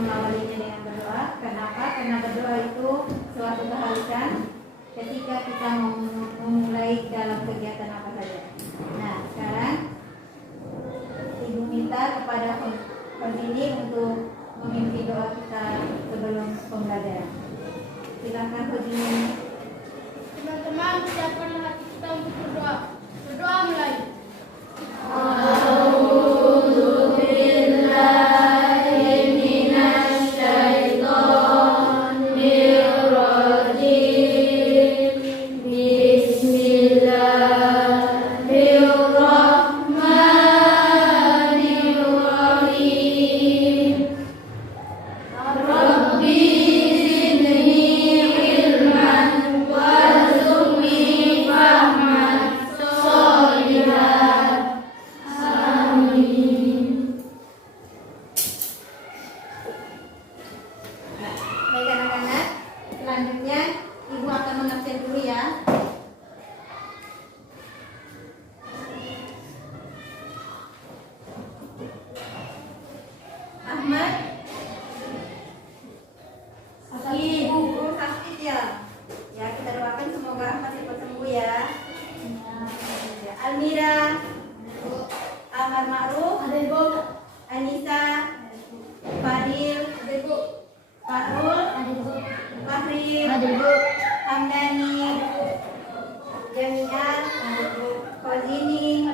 mengawalinya dengan berdoa. Kenapa? Karena berdoa itu suatu keharusan ketika kita memulai dalam kegiatan apa saja. Nah, sekarang Ibu minta kepada ini untuk memimpin doa kita sebelum pembelajaran. Silakan Hudini. Teman-teman, siapkanlah hati kita untuk berdoa. Berdoa mulai. Baik anak-anak, selanjutnya Ibu akan menabsen dulu ya. Ahmad, Ibu sakit ya. Ya, kita doakan semoga Ahmad cepat sembuh ya. Almira, Amar Ma'ruf, Anissa, Fadil, Fahrul, Fahril, Hamdani, Jami'ah, Khazini,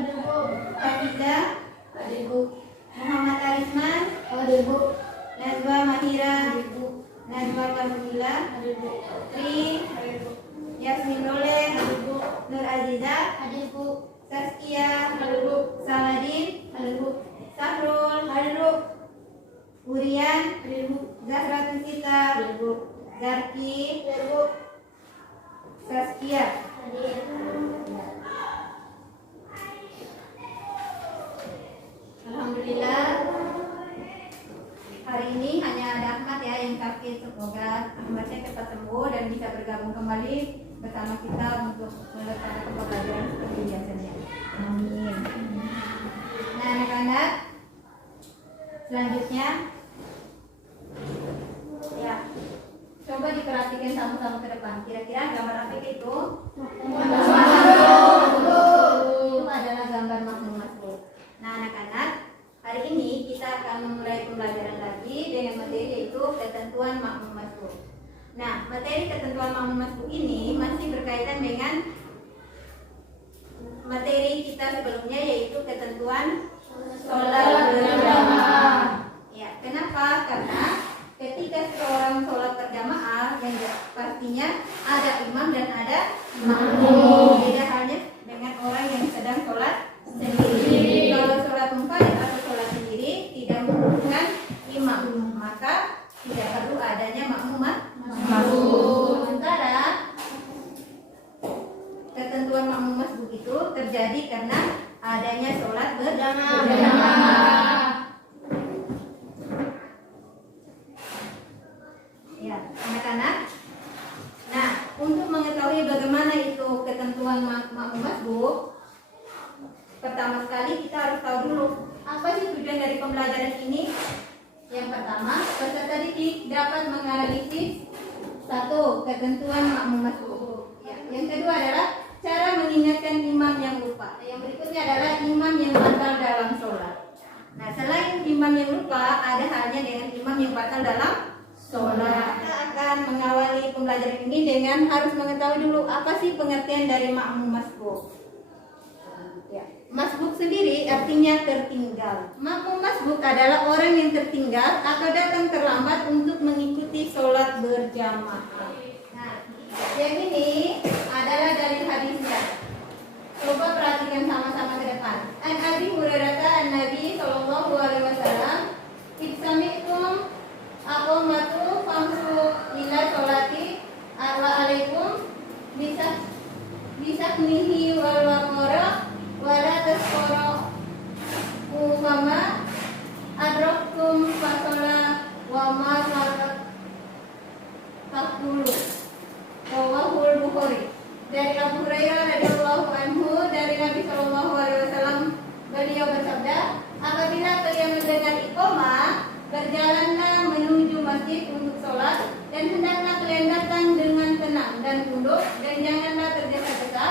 Hafizah, Muhammad Arisman, Nazwa Mahira, Nazwa Kamila, Tri, Yasmin Roleh, Nur Azizah, Saskia, Saladin, Sahrul, Urian, Zahra Tusita, Zarki, Saskia. Alhamdulillah, hari ini hanya ada Ahmad ya yang sakit. Semoga Ahmadnya cepat sembuh dan bisa bergabung kembali bersama kita untuk melaksanakan pembelajaran seperti biasanya. Amin. Nah, anak-anak, selanjutnya ya, coba diperhatikan sama-sama ke depan. Kira-kira gambar apa itu? Itu adalah gambar makmum masbuk. Nah, anak-anak, hari ini kita akan memulai pembelajaran lagi dengan materi yaitu ketentuan makmum masbuk. Nah, materi ketentuan makmum masbuk ini masih berkaitan dengan materi kita sebelumnya yaitu ketentuan sholat berjamaah. Ya, kenapa? Karena ketika seorang sholat berjamaah yang pastinya ada imam dan ada makmum. Beda halnya dengan orang yang sedang sholat sendiri. Kalau sholat munfarid atau sholat sendiri tidak membutuhkan imam, maka tidak perlu adanya makmum. Sementara ketentuan makmum masbuk itu terjadi karena adanya sholat berjamaah. Ya, anak-anak. Nah, untuk mengetahui bagaimana itu ketentuan makmum masbuk, pertama sekali kita harus tahu dulu apa sih tujuan dari pembelajaran ini. Yang pertama, peserta didik dapat menganalisis satu, ketentuan makmum masbuk. Ya, yang kedua adalah cara mengingatkan imam yang lupa. Yang berikutnya adalah imam yang batal dalam sholat. Nah, selain imam yang lupa, ada halnya dengan imam yang batal dalam sholat. Kita akan mengawali pembelajaran ini dengan harus mengetahui dulu apa sih pengertian dari makmum masbuk. Ya, masbuk sendiri artinya tertinggal. Makmum masbuk adalah orang yang tertinggal atau datang terlambat untuk mengikuti sholat berjamaah. Nah, yang ini adalah dari hadisnya. Coba perhatikan sama-sama ke depan. An Abi Hurairah an-Nabi sallallahu alaihi wasallam, "Ibsami'tum aqamatu famsu ila sholati alaikum bisa knihi wal waqara wala tasqara ufama adraktum fasola wa ma farat masjid untuk sholat, dan hendaklah kalian datang dengan tenang dan tunduk, dan janganlah tergesa-gesa.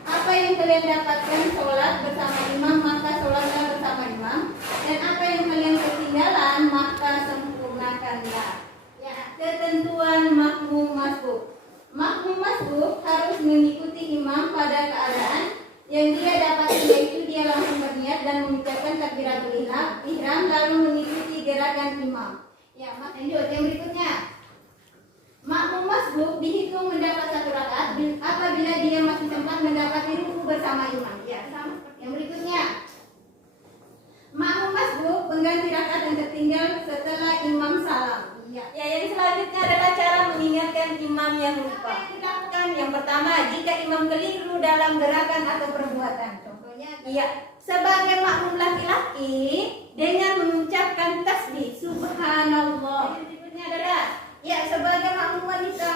Apa yang kalian dapatkan sholat bersama imam, maka sholatlah bersama imam, dan apa yang kalian ketinggalan, maka sempurnakanlah. Ya, ketentuan makmum masbuk. Makmum masbuk harus mengikuti imam pada keadaan yang dia dapati, yaitu dia langsung berniat dan mengucapkan takbiratul ihram lalu mengikuti gerakan imam. Ya, lanjut yang berikutnya. Makmum masbuk dihitung mendapat 1 rakaat apabila dia masih sempat mendapati ruku bersama imam. Ya, sama seperti yang berikutnya. Makmum masbuk mengganti rakaat yang tertinggal setelah imam salam. Ya, yang selanjutnya adalah cara mengingatkan imam yang lupa. Apa yang dilakukan? Yang pertama, jika imam keliru dalam gerakan atau perbuatan. Contohnya, sebagai makmum laki-laki dengan mengucapkan tasbih subhanallah. Yang berikutnya adalah sebagai makmum wanita.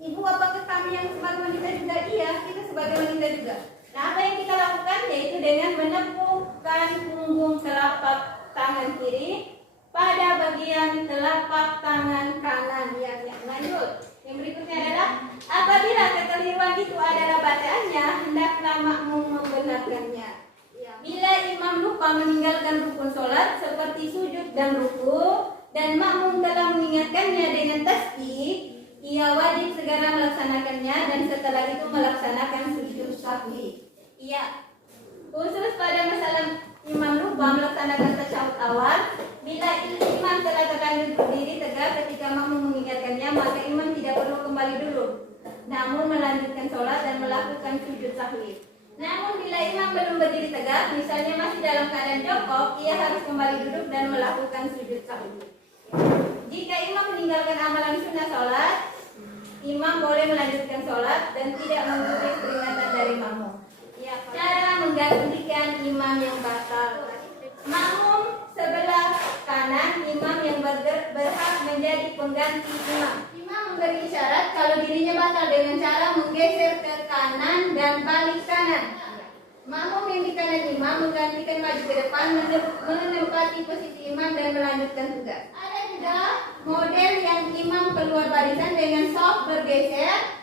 Ibu, apakah kami yang sebagai wanita juga? Iya, kita sebagai wanita juga. Nah, apa yang kita lakukan? Yaitu dengan menepukkan punggung telapak tangan kiri pada bagian telapak tangan kanan. Yang lanjut. Yang berikutnya adalah apabila kekeliruan itu adalah bacaannya, hendaklah makmum membenarkannya. Bila imam lupa meninggalkan rukun sholat seperti sujud dan ruku, dan makmum telah mengingatkannya dengan tasbih, ia wajib segera melaksanakannya dan setelah itu melaksanakan sujud sahwi. Iya, khusus pada masalah imam lupa melaksanakan tasyahud awal, bila imam telah terlanjur berdiri tegak ketika makmum mengingatkannya, maka imam tidak perlu kembali dulu, namun melanjutkan sholat dan melakukan sujud sahwi. Namun bila imam belum berdiri tegak, misalnya masih dalam keadaan jongkok, ia harus kembali duduk dan melakukan sujud sahwi. Jika imam meninggalkan amalan sunnah sholat, imam boleh melanjutkan sholat dan tidak mengikuti peringatan dari makmum. Cara menggantikan imam yang batal. Makmum sebelah kanan imam yang berhak menjadi pengganti imam. Imam memberi isyarat kalau dirinya batal dengan cara menggeser ke kanan dan balik kanan. Makmum yang di kanan imam menggantikan maju ke depan, menempati posisi imam dan melanjutkan tugas. Ada juga model yang imam keluar barisan dengan saf bergeser,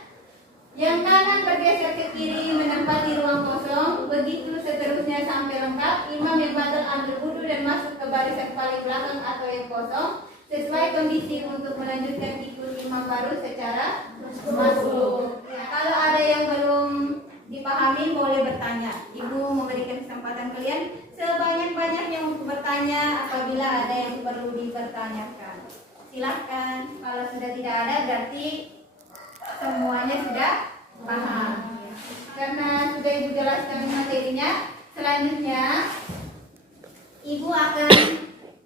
yang kanan bergeser ke kiri menempati ruang kosong, begitu seterusnya sampai lengkap. Imam yang batal ambil wudhu dan masuk ke barisan paling belakang atau yang kosong sesuai kondisi untuk melanjutkan ikut imam baru secara masuk. Kalau ada yang belum dipahami boleh bertanya. Ibu memberikan kesempatan kalian sebanyak-banyaknya untuk bertanya apabila ada yang perlu dipertanyakan. Silahkan. Kalau sudah tidak ada berarti semuanya sudah paham. Karena sudah ibu jelaskan materinya, selanjutnya ibu akan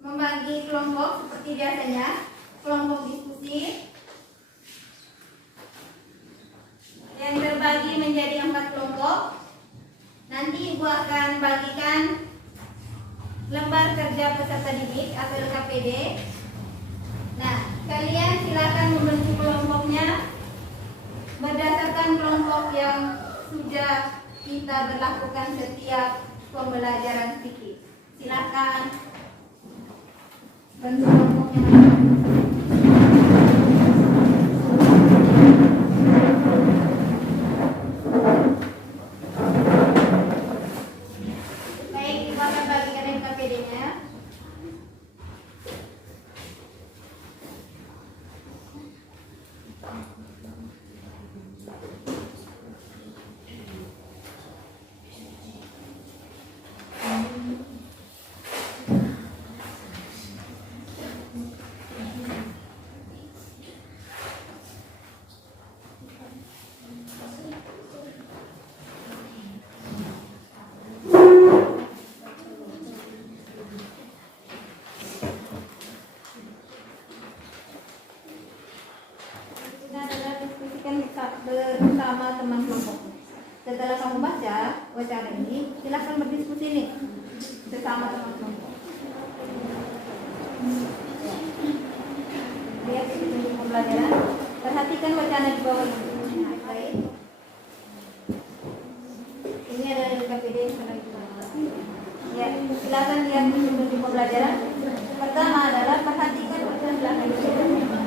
membagi kelompok seperti biasanya, kelompok diskusi yang terbagi menjadi 4 kelompok. Nanti ibu akan bagikan lembar kerja peserta didik atau LKPD. Nah, kalian silakan membentuk kelompoknya berdasarkan kelompok yang sudah kita berlakukan setiap pembelajaran fikih. Silakan bentuk kelompoknya. Baik, ibu akan bagikan LKPD-nya. Bersama teman kelompok. Setelah kamu baca wacana ini, silakan berdiskusi nih bersama teman kelompok. Lihat di pembelajaran, perhatikan wacana di bawah ini. Baik. Ini adalah LKPD yang sudah kita bahas. Ya, silakan lihat di pembelajaran. Pertama adalah perhatikan wacana belakang.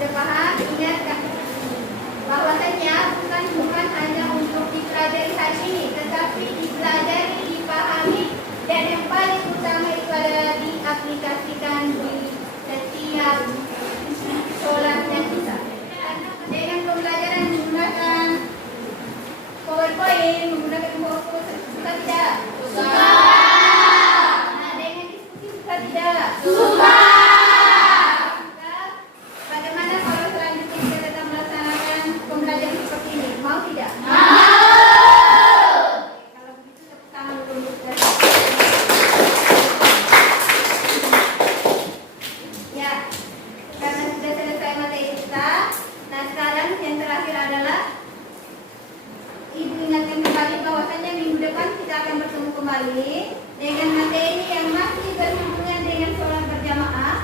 Sudah paham? Ingat kan? Bahwasanya bukan hanya untuk dipelajari hari ini, tetapi dipelajari, dipahami, dan yang paling utama itu adalah diaplikasikan di setiap sholatnya kita. Dengan pembelajaran menggunakan PowerPoint, menggunakan PowerPoint, suka tidak? Suka. Nah, dengan diskusi suka tidak? Suka. Bagaimana kalau selanjutnya kita tetap melaksanakan pembelajaran seperti ini? Mau tidak? Mau. Kalau begitu tepuk tangan dulu. Ya, karena sudah selesai materi kita, nah sekarang yang terakhir adalah Ibu ingatkan kembali bahwasanya minggu depan kita akan bertemu kembali dengan materi yang masih berhubungan dengan sholat berjamaah,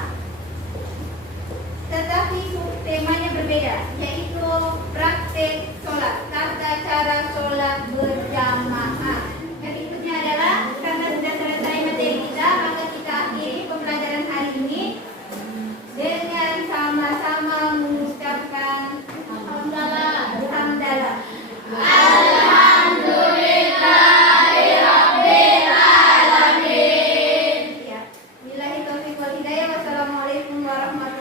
tetapi temanya berbeda, yaitu praktek sholat, tata cara sholat berjamaah. Berikutnya adalah karena sudah selesai materi kita, maka kita akhiri pembelajaran hari ini dengan sama-sama mengucapkan hamdalah. Ya. Billahi taufiq wal hidayah. Wassalamualaikum warahmatullahi wabarakatuh.